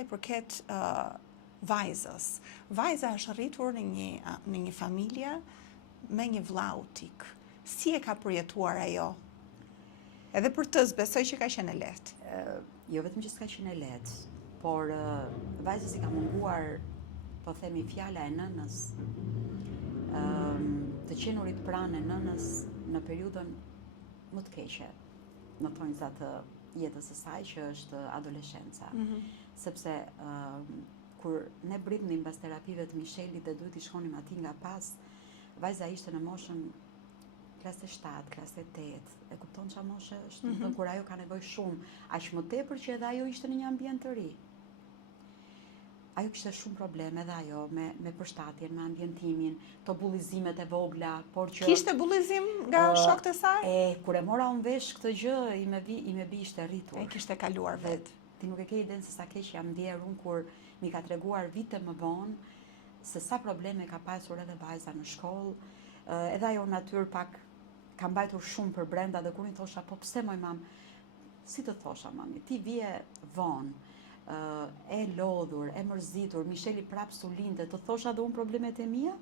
sa i përket vajzës. Vajza është rritur në një familje me një vlla autik. Si e ka përjetuar ajo? Edhe për të besoj që ka qenë e lehtë. Jo vetëm që s'ka qenë e lehtë, por vajzës i ka munguar, po themi, fjala e nënës, të qenurit pranë e nënës në periudhën më të keqe, në thonjza të jetës së saj, që është adoleshenca. Sepse kur ne britnim pas terapive të Michelit dhe duhet i shkonim atij nga pas, vajza ishte në moshën klase 7, klase 8, e kupton çfarë moshe është, mm kur ajo ka nevojë shumë, aq më tepër që edhe ajo ishte në një ambient të ri. Ajo kishte shumë probleme edhe ajo me përshtatjen, me ambientimin, to bullizimet e vogla, por që kishte bullizim nga shokët e saj? Kur e mora unë vesh këtë gjë, i me bi ishte rritur. E kishte kaluar vet. Ti nuk e ke idenë se sa keq jam ndier unë kur mi ka treguar vite më vonë se sa probleme ka pasur edhe vajza në shkollë, edhe ajo natyrë pak ka mbajtur shumë për brenda, dhe kur i thosha, po pse moj mam, si të thosha mami, ti vje vonë, e lodhur, e mërzitur, Micheli prap su linte, të thosha dhe unë problemet e mia?